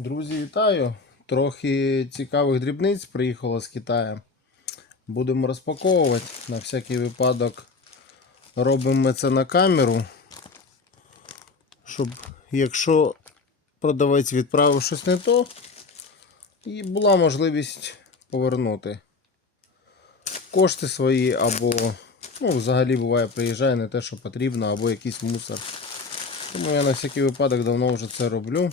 Друзі, вітаю! Трохи цікавих дрібниць приїхало з Китаю. Будемо розпаковувати. На всякий випадок робимо це на камеру. Щоб якщо продавець відправив щось не то, і була можливість повернути кошти свої, або ну, взагалі буває приїжджає не те, що потрібно, або якийсь мусор. Тому я на всякий випадок давно вже це роблю.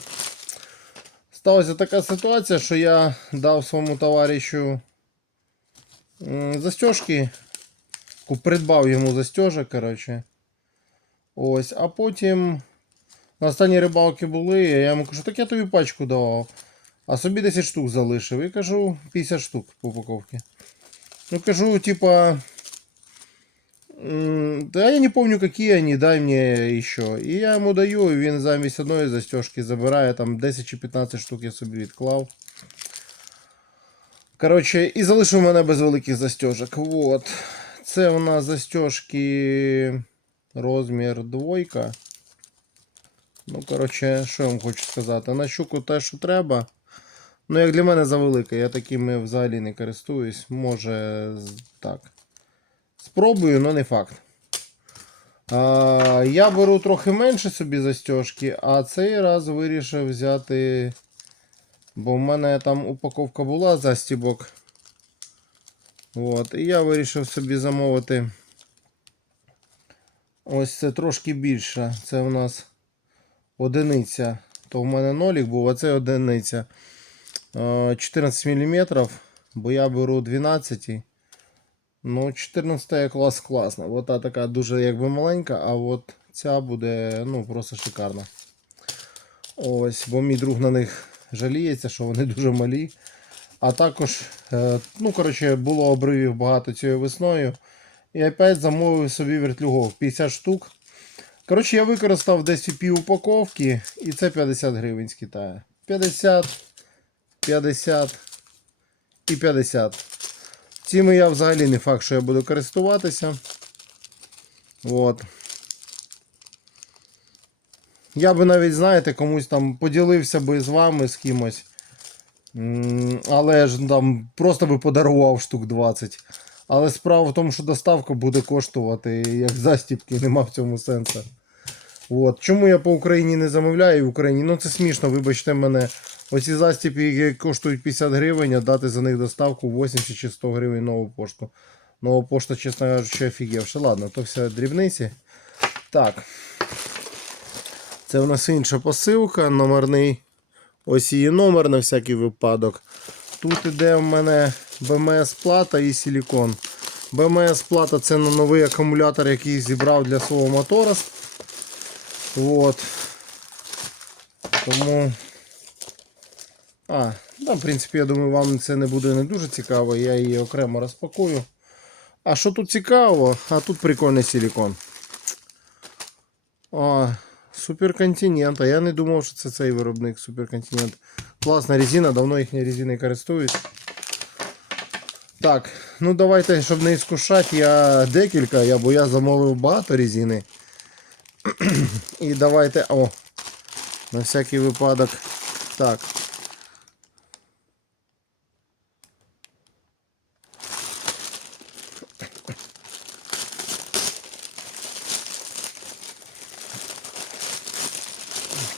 Сталася така ситуація, що я дав своєму товаришу застежки, придбав йому застежок, коротше. Ось, а потім на останній рибалки були, я йому кажу, так я тобі пачку давав. А собі 10 штук залишив. І кажу 50 штук по упаковці. Ну кажу, типа. Да я не помню, какие они, дай мне еще. І я йому даю, і він замість одної застежки забирає там 10 чи 15 штук я собі відклав. Коротше, і залишив мене без великих застежок. Вот. Це у нас застежки розмір двойка. Ну, коротше, що я вам хочу сказати. На щуку те, що треба. Ну, як для мене завелика, я такими взагалі не користуюсь. Може, так. Спробую, але не факт. А, я беру трохи менше собі застежки, а цей раз вирішив взяти. Бо в мене там упаковка була застібок. От, і я вирішив собі замовити. Ось це трошки більше. Це у нас одиниця. То в мене нолік був, а це одиниця. Е, 14 мм, бо я беру 12. Ну, 14 клас класна. От та така дуже якби маленька, а от ця буде ну, просто шикарна. Ось, бо мій друг на них жаліється, що вони дуже малі. А також, е, ну, коротше, було обривів багато цією весною. І опять замовив собі вертлюгов 50 штук. Коротше, я використав десь пів упаковки, і це 50 гривень з Китаю. 50, 50 і 50. Цими я взагалі не факт, що я буду користуватися. От. Я би навіть, знаєте, комусь там поділився би з вами з кимось. Але ж там просто би подарував штук 20. Але справа в тому, що доставка буде коштувати як застіпки, нема в цьому сенсу. От. Чому я по Україні не замовляю в Україні? Ну це смішно, вибачте мене. Оці застіпи, які коштують 50 гривень, а дати за них доставку 80 чи 100 гривень нову пошту. Нова пошта, чесно кажучи, офігівши. Ладно, то все дрібниці. Так. Це у нас інша посилка, номерний. Ось її номер на всякий випадок. Тут іде в мене БМС плата і силікон. БМС плата це на новий акумулятор, який зібрав для свого мотора. От. Тому. А, да, в принципі, я думаю, вам це не буде не дуже цікаво, я її окремо розпакую. А що тут цікаво? А тут прикольний силікон. О, суперконтинент. А я не думав, що це цей виробник суперконтинент. Класна резина, давно їхньою резиною користуюсь. Так, ну давайте, щоб не іскушати, я декілька, я, бо я замовив багато резини. І давайте, о, на всякий випадок. Так.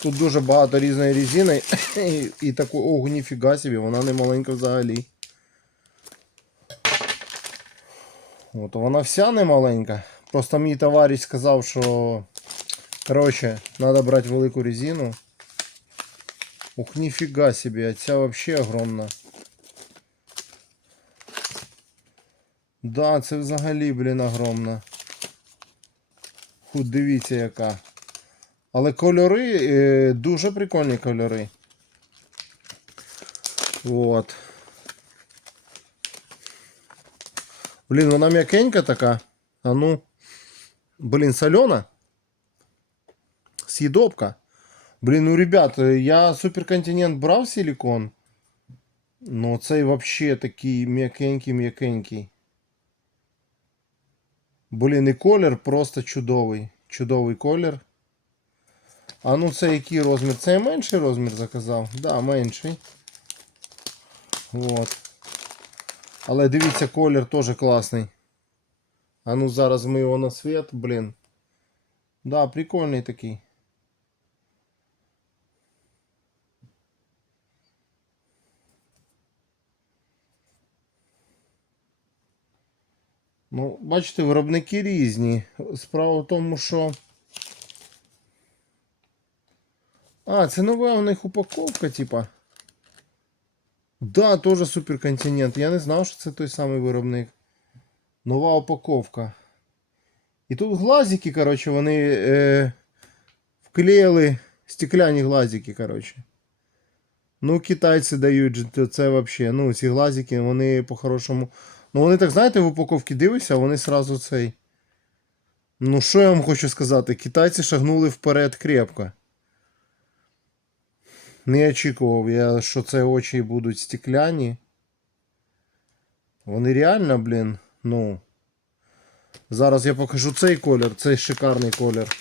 Тут дуже багато різної резини. І, і таку, ого, ніфіга собі, вона не маленька взагалі. От вона вся не маленька. Просто мій товариш сказав, що коротше, треба брати велику резину. Ух, ніфіга собі, а ця взагалі огромна. Да, це взагалі, блін, огромна. Фу, дивіться яка. Але кольори, е, дуже прикольні кольори. От. Блін, вона м'якенька така. А ну. Блін, солена. Съедобка. Блін, ну ребят, я суперконтинент брав силикон. Ну цей вообще такий м'якенький-м'якенький. Блін, і колір просто чудовий. Чудовий колір. А ну це який розмір? Це я менший розмір заказав? Да, менший. Вот. Але дивіться, колір теж класний. А ну зараз ми його на світ, блін. Да, прикольний такий. Ну, бачите, виробники різні. Справа в тому, що. А, це нова у них упаковка, типа. Да, тоже суперконтинент. Я не знав, що це той самий виробник. Нова упаковка. І тут глазики, коротше, вони е, вклеїли стекляні глазики, коротше. Ну, китайці дають це вообще. Ну, ці глазики, вони по-хорошому. Ну, вони так, знаєте, в упаковці дивишся, вони сразу цей. Ну, що я вам хочу сказати? Китайці шагнули вперед крепко. Не очікував я, що це очі будуть стекляні. Вони реально, блін, ну. Зараз я покажу цей колір, цей шикарний колір.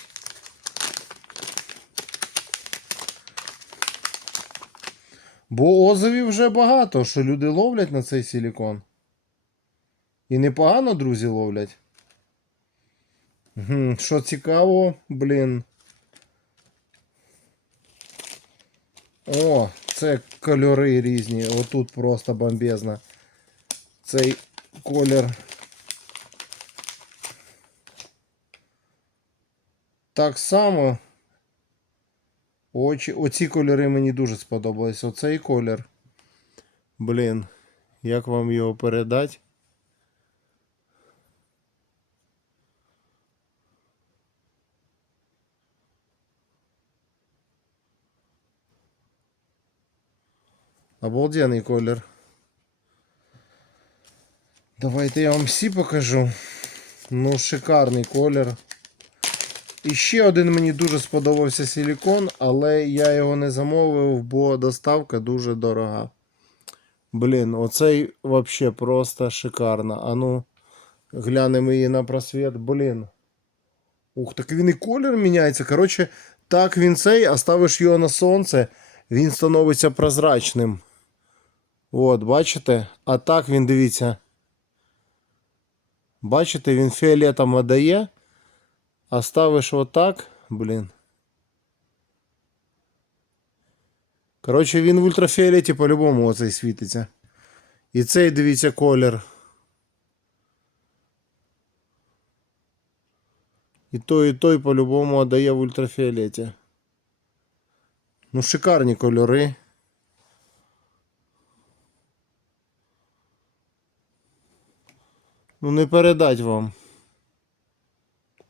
Бо отзивів вже багато, що люди ловлять на цей силікон. І непогано, друзі, ловлять. Що цікаво, блін. О, це кольори різні. Отут просто бомбезно. Цей колір. Так само. Очі, оці кольори мені дуже сподобались. Оцей колір. Блін, як вам його передати? Обалденний колір. Давайте я вам всі покажу. Ну, шикарний колір. І ще один мені дуже сподобався силікон, але я його не замовив, бо доставка дуже дорога. Блін, оцей вообще просто шикарно. А ну, глянемо її на просвіт. Блін. Ух, так він і колір міняється. Коротше, так він цей, а ставиш його на сонце, він становиться прозрачним. От, бачите? А так він дивіться. Бачите, він фіолетом отдає. А ставиш отак, блін. Коротше, він в ультрафіолеті по-любому оцей світиться. І цей, дивіться, колір. І той, і той по-любому віддає в ультрафіолеті. Ну, шикарні кольори. Ну, не передать вам.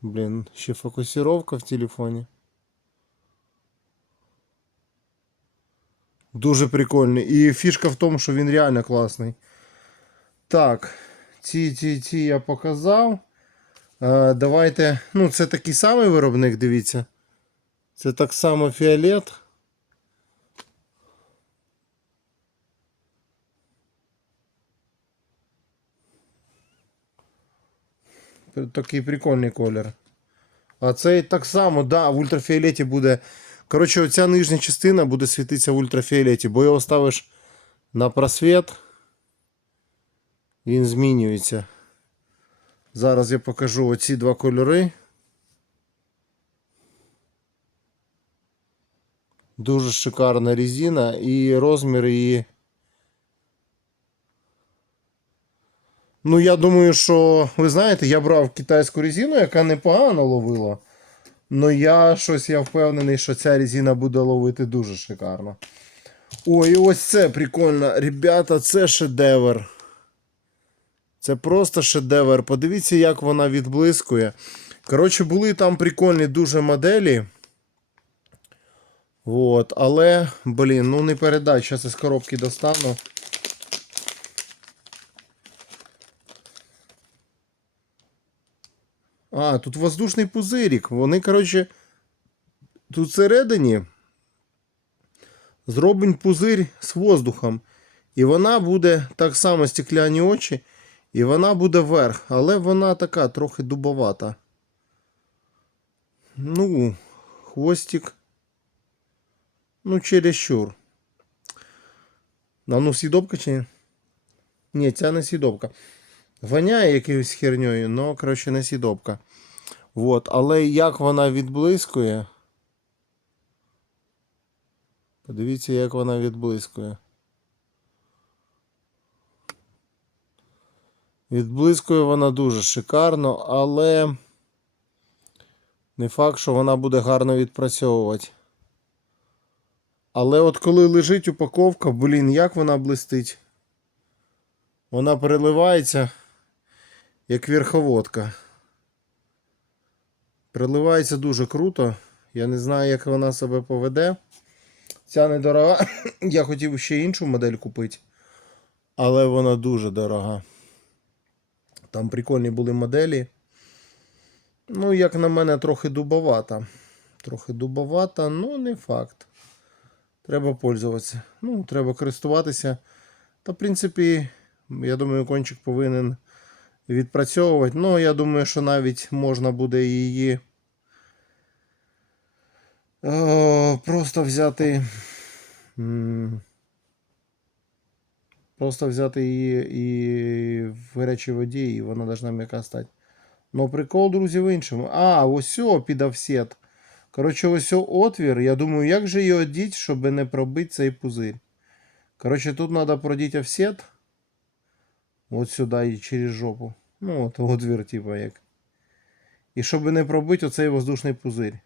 Блін, ще фокусировка в телефоні. Дуже прикольний. І фішка в тому, що він реально класний. Так, ці ці ці я показав. А, давайте. Ну, це такий самий виробник, дивіться. Це так само фіолет. Такий прикольний колір. А цей так само, да, в ультрафіолеті буде. Коротше, оця нижня частина буде світитися в ультрафіолеті, бо його ставиш на просвіт. Він змінюється. Зараз я покажу оці два кольори. Дуже шикарна резина і розмір її. Ну, я думаю, що ви знаєте, я брав китайську резину, яка непогано ловила. Ну я щось я впевнений, що ця резина буде ловити дуже шикарно. Ой, і ось це прикольно. Ребята, це шедевр. Це просто шедевр. Подивіться, як вона відблискує. Коротше, були там прикольні дуже моделі. Вот, але, блін, ну не передай. Зараз із коробки достану. А, тут воздушний пузирік. Вони, коротше, тут всередині зроблен пузир з воздухом. І вона буде так само стекляні очі. І вона буде вверх. Але вона така трохи дубовата. Ну, хвостик. Ну, чересчур. А ну, сідобка чи ні? Ні, ця не сідобка. Воняє якоюсь херньою, але, коротше, не сідобка. Вот. Але як вона відблискує. Подивіться, як вона відблискує. Відблискує вона дуже шикарно, але не факт, що вона буде гарно відпрацьовувати. Але от коли лежить упаковка, блін, як вона блистить. Вона переливається, як верховодка. Переливається дуже круто. Я не знаю, як вона себе поведе. Ця недорога. Я хотів ще іншу модель купити. Але вона дуже дорога. Там прикольні були моделі. Ну, як на мене, трохи дубовата. Трохи дубовата, ну не факт. Треба пользуватися. Ну, треба користуватися. Та, в принципі, я думаю, кончик повинен відпрацьовувати. Ну, я думаю, що навіть можна буде її е, просто взяти. Просто взяти її і в гарячій воді, і вона должна м'яка стати. Ну, прикол, друзі, в іншому. А, ось під офсет. Коротше, ось отвір. Я думаю, як же її одіть, щоб не пробити цей пузир. Коротше, тут треба продіти офсет. От сюди і через жопу. Ну, от отвір, типа як. І щоб не пробити оцей воздушний пузир.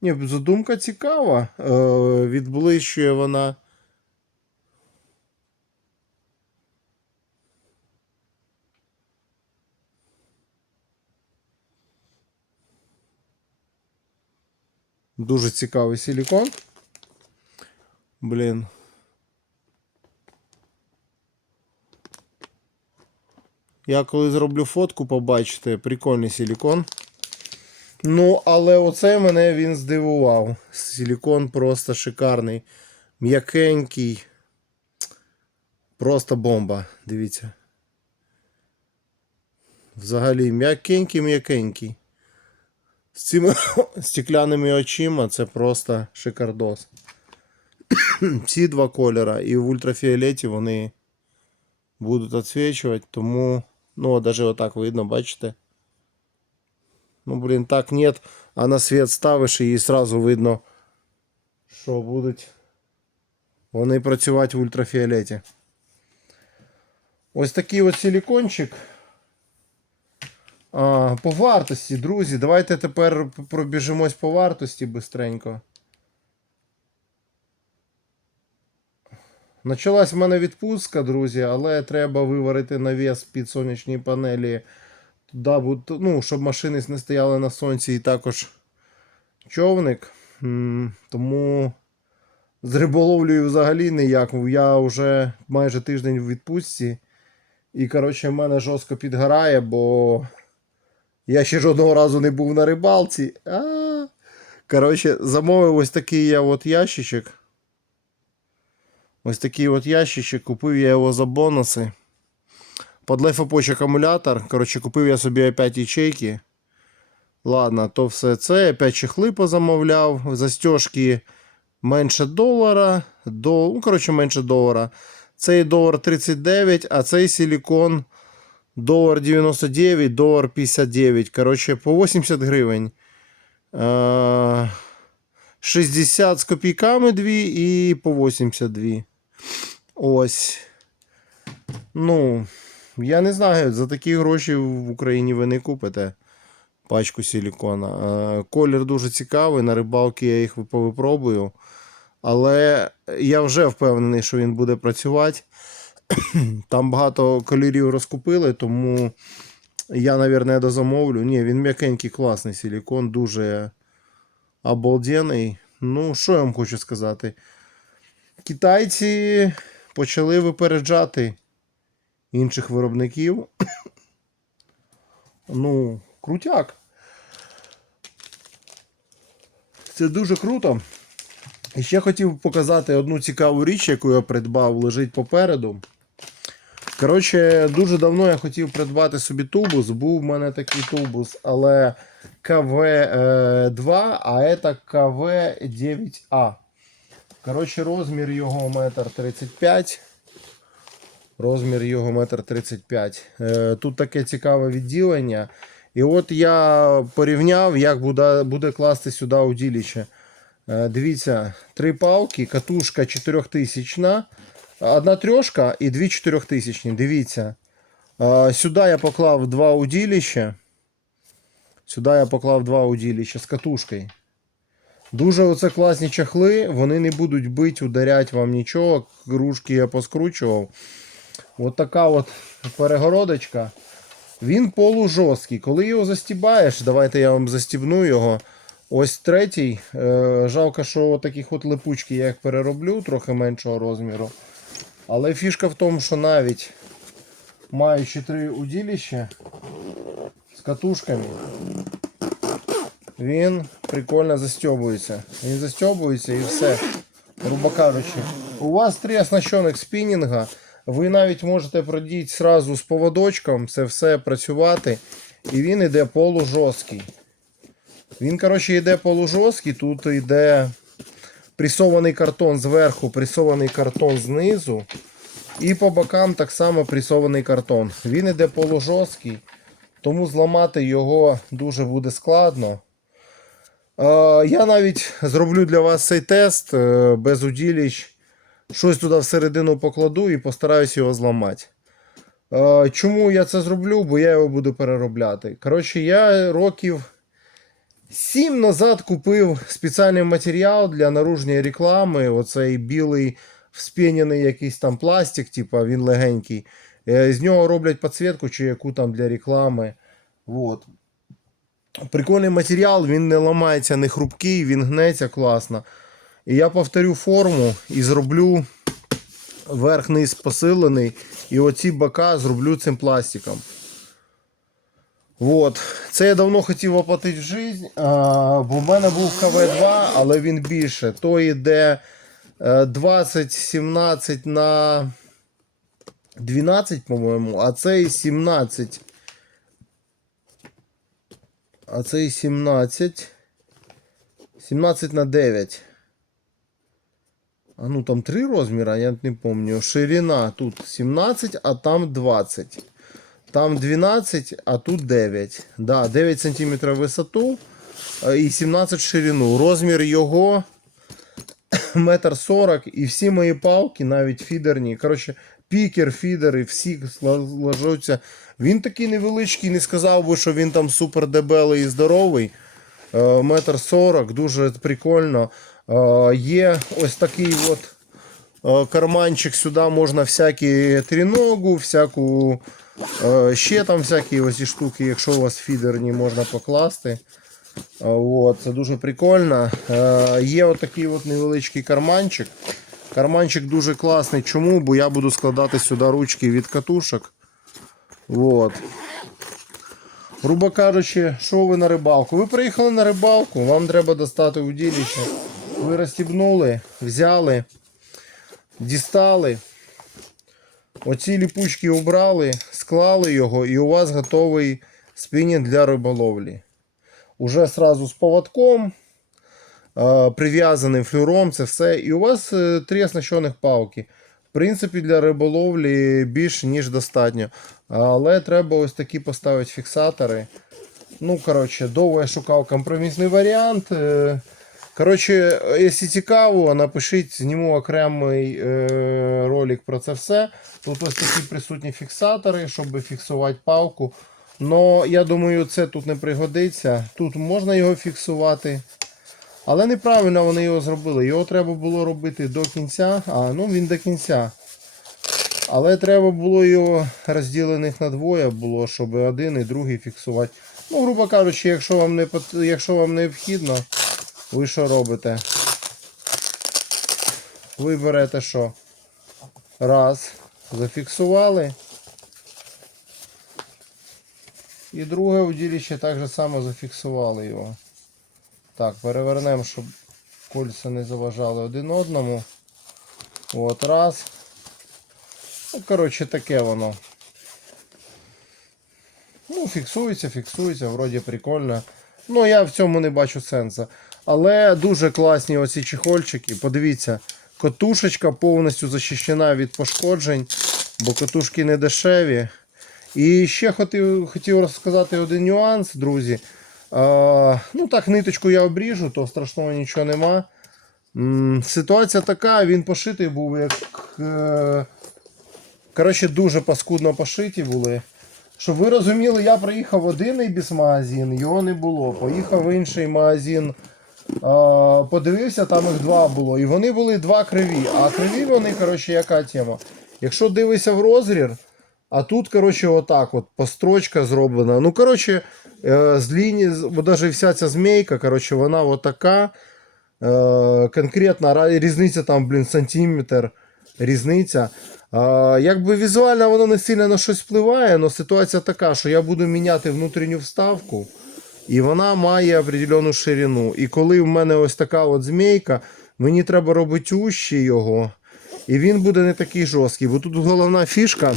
Ні, задумка цікава. Е, відблищує вона. Дуже цікавий силікон. Блін. Я коли зроблю фотку, побачите, прикольний силікон. Ну, але оце мене він здивував. Силікон просто шикарний. М'якенький. Просто бомба. Дивіться. Взагалі м'якенький-м'якенький. З цими стеклянними очима це просто шикардос. Ці два кольора і в ультрафіолеті вони будуть відсвічувати, тому, ну, навіть отак видно, бачите? Ну, блін, так нет, а на світ ставиш і сразу видно, що будуть вони працювати в ультрафіолеті. Ось такий от силікончик. По вартості, друзі, давайте тепер пробіжимось по вартості бистренько. Началась в мене відпустка, друзі, але треба виварити навіс під сонячні панелі. Ну, щоб машини не стояли на сонці і також човник. Тому з риболовлею взагалі ніяк. Я вже майже тиждень в відпустці. І, коротше, в мене жорстко підгорає, бо я ще жодного разу не був на рибалці. А, Коротше, замовив ось такий я от ящичок. Ось такий от ящичок. Купив я його за бонуси. Под лефопоч акумулятор. Коротше, купив я собі опять ячейки. Ладно, то все це. Опять чехли позамовляв. Застежки менше долара. До... Ну, коротше, менше долара. Цей долар 39, а цей силікон долар 99, долар 59. Коротше, по 80 гривень. Е, 60 з копійками 2 і по 82. Ось. Ну, я не знаю, за такі гроші в Україні ви не купите пачку силікона. Е, Колір дуже цікавий, на рибалки я їх повипробую. Але я вже впевнений, що він буде працювати. Там багато кольорів розкупили, тому я, мабуть, дозамовлю. Ні, він м'якенький, класний силікон, дуже обалденний. Ну, що я вам хочу сказати? Китайці почали випереджати інших виробників. Ну, крутяк. Це дуже круто. І ще хотів показати одну цікаву річ, яку я придбав, лежить попереду. Коротше, дуже давно я хотів придбати собі тубус. Був в мене такий тубус, але КВ-2, а це КВ-9А. Коротше, розмір його 1,35 м. Розмір його 1,35 м. Е, Тут таке цікаве відділення. І от я порівняв, як буде, буде класти сюди удилище. Е, Дивіться, три палки, катушка 4000, одна трьошка і дві 4000. Дивіться. Е, Сюди я поклав два удилища. Сюди я поклав два удилища з катушкою. Дуже оце класні чахли, вони не будуть бити, ударять вам нічого. Кружки я поскручував. От така от перегородочка. Він полужорсткий. Коли його застібаєш, давайте я вам застібну його. Ось третій. Е, жалко, що таких от липучки я їх перероблю трохи меншого розміру. Але фішка в тому, що навіть маючи три удилища з катушками, він прикольно застьобується. Він застьобується і все. Грубо кажучи, у вас три оснащених спінінга. Ви навіть можете продіти сразу з поводочком, це все працювати. І він іде полужорсткий. Він, коротше, йде полужорсткий, тут йде пресований картон зверху, пресований картон знизу. І по бокам так само пресований картон. Він іде полужорсткий, тому зламати його дуже буде складно. Я навіть зроблю для вас цей тест е, без уділіч. Щось туди всередину покладу і постараюсь його зламати. Чому я це зроблю? Бо я його буду переробляти. Коротше, я років 7 назад купив спеціальний матеріал для наружної реклами. Оцей білий вспінений якийсь там пластик, типа він легенький. Е, З нього роблять підсвітку чи яку там для реклами. Вот. Прикольний матеріал, він не ламається, не хрупкий, він гнеться класно. І я повторю форму і зроблю верх-низ посилений. І оці бока зроблю цим пластиком. Вот. Це я давно хотів воплотити в життя, бо в мене був КВ-2, але він більше. То йде е, 20-17 на 12, по-моєму, а цей 17. А цей 17. 17 на 9. А ну там три розміра, я не пам'ятаю. Ширина тут 17, а там 20. Там 12, а тут 9. Да, 9 см висоту і 17 ширину. Розмір його метр 40 і всі мої палки, навіть фідерні. Коротше, пікер, фідери, всі ложаться. Він такий невеличкий, не сказав би, що він там супер дебелий і здоровий. Е, Метр 40, дуже прикольно. Е, Є ось такий от е, карманчик, сюди можна всякі тріногу, всяку ще там всякі ось штуки, якщо у вас фідерні, можна покласти. От, це дуже прикольно. Є отакий от невеличкий карманчик. Карманчик дуже класний. Чому? Бо я буду складати сюди ручки від катушок. От. Грубо кажучи, що ви на рибалку? Ви приїхали на рибалку, вам треба достати удилище. Ви розстібнули, взяли, дістали. Оці ліпучки убрали, склали його, і у вас готовий спінінг для риболовлі. Уже сразу з поводком, прив'язаним флюром, це все. І у вас е, три оснащених палки. Принципі, для риболовлі більше, ніж достатньо. Але треба ось такі поставити фіксатори. Ну, коротше, довго я шукав компромісний варіант. Е, Коротше, якщо цікаво, напишіть, зніму окремий е, ролик про це все. Тут ось такі присутні фіксатори, щоб фіксувати палку. Но я думаю, це тут не пригодиться. Тут можна його фіксувати. Але неправильно вони його зробили. Його треба було робити до кінця. А, ну він до кінця. Але треба було його розділених на двоє було, щоб один і другий фіксувати. Ну, грубо кажучи, якщо вам не якщо вам необхідно, ви що робите? Ви берете що? Раз. Зафіксували. І друге удилище так само зафіксували його. Так, перевернемо, щоб кольця не заважали один одному. От, раз. Ну, коротше, таке воно. Ну, фіксується, фіксується, вроді прикольно. Ну, я в цьому не бачу сенсу. Але дуже класні оці чехольчики. Подивіться, котушечка повністю захищена від пошкоджень, бо котушки не дешеві. І ще хотів, хотів розказати один нюанс, друзі. Ну так, ниточку я обріжу, то страшного нічого нема. Ситуація така, він пошитий був як. е, Коротше, дуже паскудно пошиті були. Щоб ви розуміли, я приїхав в один магазин, його не було. Поїхав в інший магазин, подивився, там їх два було. І вони були два криві. А криві вони, коротше, яка тема? Якщо дивишся в розрір, а тут, коротше, отак от построчка зроблена. Ну, коротше, е, з лінії, навіть вся ця змійка, коротше, вона отака. Е, конкретна різниця там, блін, сантиметр. Різниця. Якби візуально воно не сильно на щось впливає, але ситуація така, що я буду міняти внутрішню вставку, і вона має определену ширину. І коли в мене ось така от змійка, мені треба робити ущі його, і він буде не такий жорсткий. Бо тут головна фішка.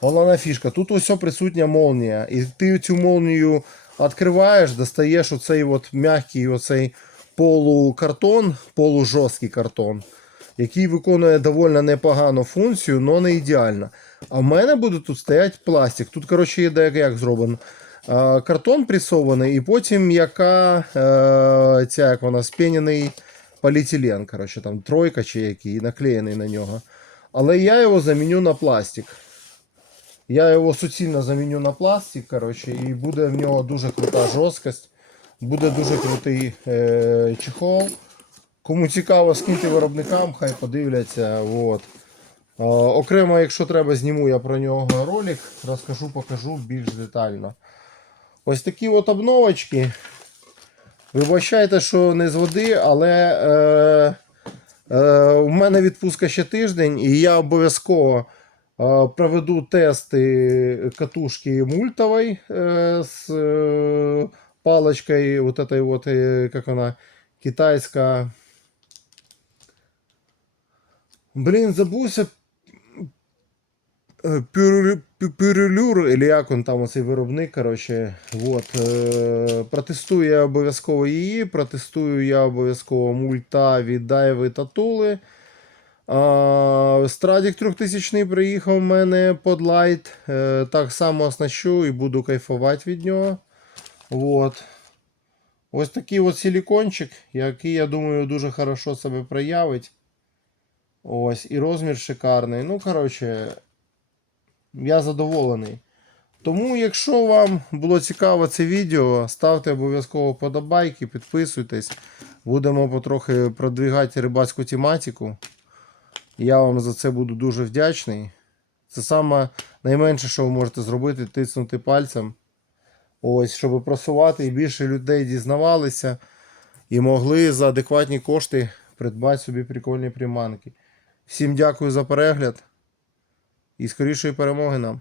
Головна фішка. Тут ось присутня молнія. І ти цю молнію відкриваєш, достаєш оцей от м'який оцей полукартон, полужорсткий картон, який виконує доволі непогану функцію, але не ідеально. А в мене буде тут стояти пластик. Тут, коротше, як, як зроблено. Картон пресований, і потім яка е, ця, як вона, спінений поліетилен, коротше, там тройка чи який, наклеєний на нього. Але я його заміню на пластик. Я його суцільно заміню на пластик, коротше, і буде в нього дуже крута жорсткость. Буде дуже крутий е, чехол. Кому цікаво, скиньте виробникам, хай подивляться. От. Е, окремо, якщо треба, зніму я про нього ролик, розкажу, покажу більш детально. Ось такі от обновочки. Вибачайте, що не з води, але е, е, у мене відпустка ще тиждень, і я обов'язково проведу тести катушки мультової е, з е, палочкой, вот этой вот, э, как она, китайская. Блін, забувся. Е, Пюрю- пю- Пюрюлюр, или як он там оцей виробник, коротше. Вот. е, Протестую я обов'язково її, протестую я обов'язково мульта від Дайви та Тули. А, Страдік 3000 приїхав в мене под лайт. Е, Так само оснащу і буду кайфувати від нього. Вот. Ось такий от силікончик, який, я думаю, дуже хорошо себе проявить. Ось, і розмір шикарний. Ну, коротше, я задоволений. Тому, якщо вам було цікаво це відео, ставте обов'язково подобайки, підписуйтесь. Будемо потрохи продвігати рибацьку тематику. Я вам за це буду дуже вдячний. Це саме найменше, що ви можете зробити, тиснути пальцем. Ось, щоб просувати і більше людей дізнавалися і могли за адекватні кошти придбати собі прикольні приманки. Всім дякую за перегляд і скорішої перемоги нам!